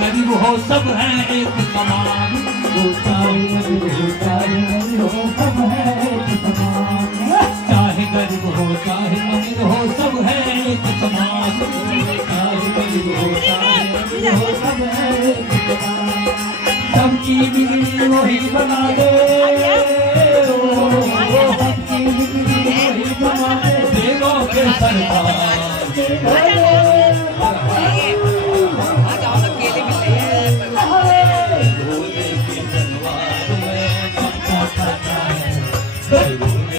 गरीब हो सब हैं एक समान, चाहे गरीब हो चाहे अमीर हो सब हैं एक समान, चाहे गरीब हो चाहे अमीर हो सब हैं एक समान, चाहे गरीब हो चाहे अमीर हो सब हैं एक समान, सबकी बिगड़ी वही बना दे, सबकी बिगड़ी वही बना दे, देवों के सरकार